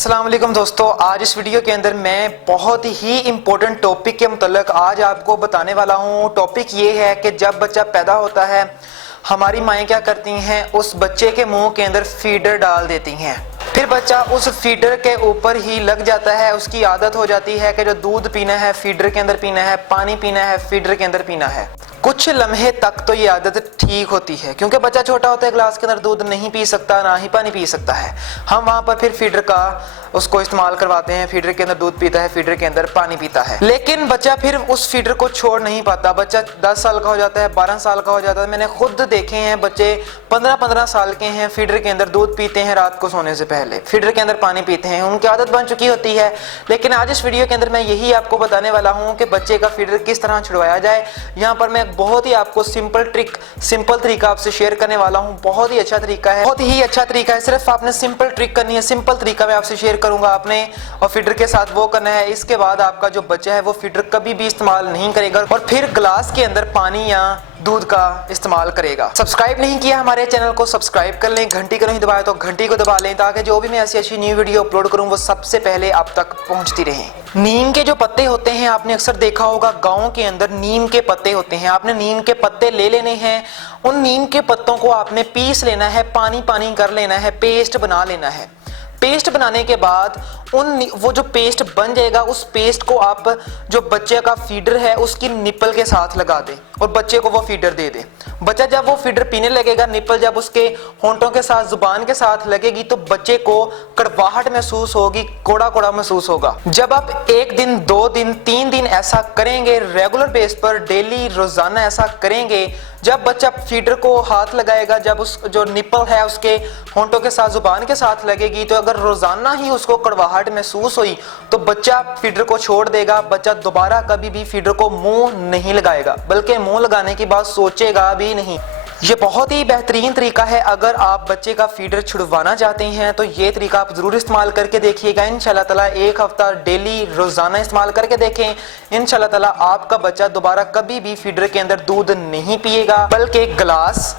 अस्सलाम वालेकुम दोस्तों, आज इस वीडियो के अंदर मैं बहुत ही इम्पोर्टेंट टॉपिक के मुतल्लिक आज आपको बताने वाला हूँ। टॉपिक ये है कि जब बच्चा पैदा होता है हमारी माएँ क्या करती हैं, उस बच्चे के मुंह के अंदर फीडर डाल देती हैं। फिर बच्चा उस फीडर के ऊपर ही लग जाता है, उसकी आदत हो जाती है कि जो दूध पीना है फीडर के अंदर पीना है, पानी पीना है फीडर के अंदर पीना है। कुछ लम्हे तक तो ये आदत ठीक होती है क्योंकि बच्चा छोटा होता है, ग्लास के अंदर दूध नहीं पी सकता, ना ही पानी पी सकता है। हम वहां पर फिर फीडर का उसको इस्तेमाल करवाते हैं, फीडर के अंदर दूध पीता है, फीडर के अंदर पानी पीता है। लेकिन बच्चा फिर उस फीडर को छोड़ नहीं पाता। बच्चा 10 साल का हो जाता है, 12 साल का हो जाता है। मैंने खुद देखे हैं बच्चे 15-15 साल के हैं, फीडर के अंदर दूध पीते हैं, रात को सोने से पहले फीडर के अंदर पानी पीते हैं, उनकी आदत बन चुकी होती है। लेकिन आज इस वीडियो के अंदर मैं यही आपको बताने वाला हूँ कि बच्चे का फीडर किस तरह छुड़वाया जाए। यहाँ पर मैं बहुत ही आपको सिंपल तरीका आपसे शेयर करने वाला हूँ। बहुत ही अच्छा तरीका है, बहुत ही अच्छा तरीका है। सिर्फ आपने सिंपल ट्रिक करनी है, सिंपल तरीका मैं आपसे शेयर करूंगा आपने, और फीडर के साथ वो करना है। इसके बाद आपका जो बच्चा है वो फीडर कभी भी इस्तेमाल नहीं करेगा और फिर ग्लास के अंदर पानी या दूध का इस्तेमाल करेगा। सब्सक्राइब नहीं किया हमारे चैनल को सब्सक्राइब कर लें, घंटी को नहीं दबाया तो घंटी को दबा लें ताकि जो भी मैं ऐसी अच्छी न्यू वीडियो अपलोड करूं वो सबसे पहले आप तक पहुंचती रहे। नीम के जो पत्ते होते हैं आपने अक्सर देखा होगा, गाँव के अंदर नीम के पत्ते होते हैं। आपने नीम के पत्ते ले लेने हैं, उन नीम के पत्तों को आपने पीस लेना है, पानी पानी कर लेना है, पेस्ट बना लेना है। पेस्ट बनाने के बाद वो जो पेस्ट बन जाएगा उस पेस्ट को आप जो बच्चे का फीडर है उसकी निप्पल के साथ लगा दें और बच्चे को वो फीडर दे दे। बच्चा जब वो फीडर पीने लगेगा, निप्पल जब उसके होंठों के साथ जुबान के साथ लगेगी तो बच्चे को कड़वाहट महसूस होगी, कोड़ा कोड़ा महसूस होगा। जब आप 1 दिन 2 दिन 3 दिन ऐसा करेंगे, रेगुलर बेस पर डेली रोजाना ऐसा करेंगे, जब बच्चा फीडर को हाथ लगाएगा, जब उस जो निप्पल है उसके होंठों के साथ जुबान के साथ लगेगी, तो अगर रोजाना ही उसको कड़वाहट महसूस हुई तो बच्चा फीडर को छोड़ देगा। बच्चा दोबारा कभी भी फीडर को मुंह नहीं लगाएगा, बल्कि मुंह लगाने की बात सोचेगा भी नहीं। ये बहुत ही बेहतरीन तरीका है। अगर आप बच्चे का फीडर छुड़वाना चाहते हैं तो ये तरीका आप जरूर इस्तेमाल करके देखिएगा। इंशाल्लाह ताला 1 हफ्ता डेली रोजाना इस्तेमाल करके देखें, इंशाल्लाह ताला आपका बच्चा दोबारा कभी भी फीडर के अंदर दूध नहीं पिएगा, बल्कि ग्लास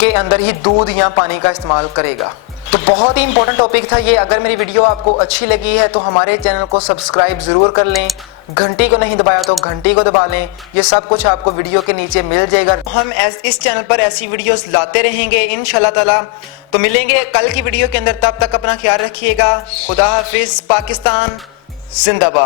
के अंदर ही दूध या पानी का इस्तेमाल करेगा। तो बहुत ही इंपॉर्टेंट टॉपिक था ये। अगर मेरी वीडियो आपको अच्छी लगी है तो हमारे चैनल को सब्सक्राइब जरूर कर लें, घंटी को नहीं दबाया तो घंटी को दबा लें। ये सब कुछ आपको वीडियो के नीचे मिल जाएगा। हम इस चैनल पर ऐसी वीडियोस लाते रहेंगे इंशाल्लाह ताला। तो मिलेंगे कल की वीडियो के अंदर, तब तक अपना ख्याल रखिएगा। खुदा हाफिज, पाकिस्तान जिंदाबाद।